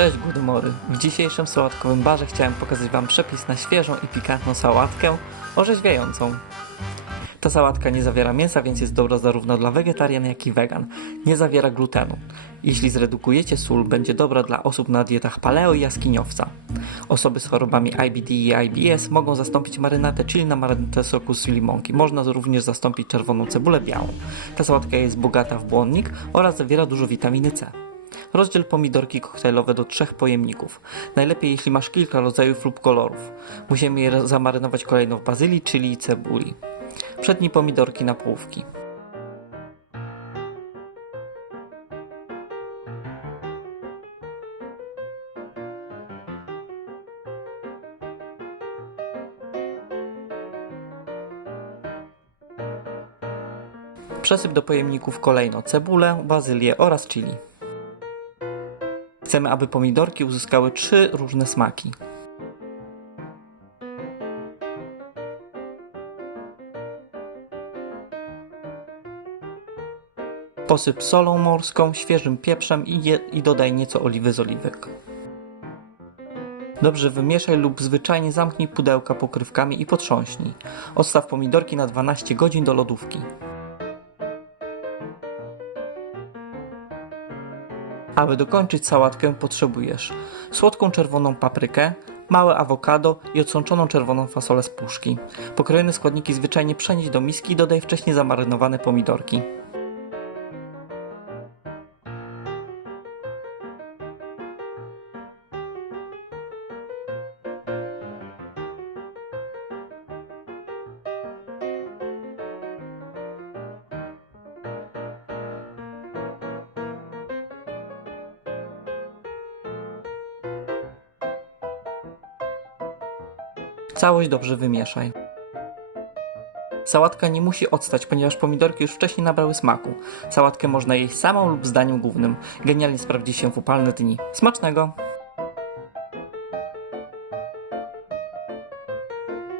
Cześć Gudymory. W dzisiejszym sałatkowym barze chciałem pokazać Wam przepis na świeżą i pikantną sałatkę orzeźwiającą. Ta sałatka nie zawiera mięsa, więc jest dobra zarówno dla wegetarian, jak i wegan. Nie zawiera glutenu. Jeśli zredukujecie sól, będzie dobra dla osób na dietach paleo i jaskiniowca. Osoby z chorobami IBD i IBS mogą zastąpić marynatę chili na marynatę soku z limonki. Można również zastąpić czerwoną cebulę białą. Ta sałatka jest bogata w błonnik oraz zawiera dużo witaminy C. Rozdziel pomidorki koktajlowe do trzech pojemników. Najlepiej jeśli masz kilka rodzajów lub kolorów. Musimy je zamarynować kolejno w bazylii, chili i cebuli. Przednij pomidorki na połówki. Przesyp do pojemników kolejno cebulę, bazylię oraz chili. Chcemy, aby pomidorki uzyskały trzy różne smaki. Posyp solą morską, świeżym pieprzem i, je, i dodaj nieco oliwy z oliwek. Dobrze wymieszaj lub zwyczajnie zamknij pudełka pokrywkami i potrząśnij. Odstaw pomidorki na 12 godzin do lodówki. Aby dokończyć sałatkę potrzebujesz słodką czerwoną paprykę, małe awokado i odsączoną czerwoną fasolę z puszki. Pokrojone składniki zwyczajnie przenieść do miski i dodaj wcześniej zamarynowane pomidorki. Całość dobrze wymieszaj. Sałatka nie musi odstać, ponieważ pomidorki już wcześniej nabrały smaku. Sałatkę można jeść samą lub z daniem głównym. Genialnie sprawdzi się w upalne dni. Smacznego!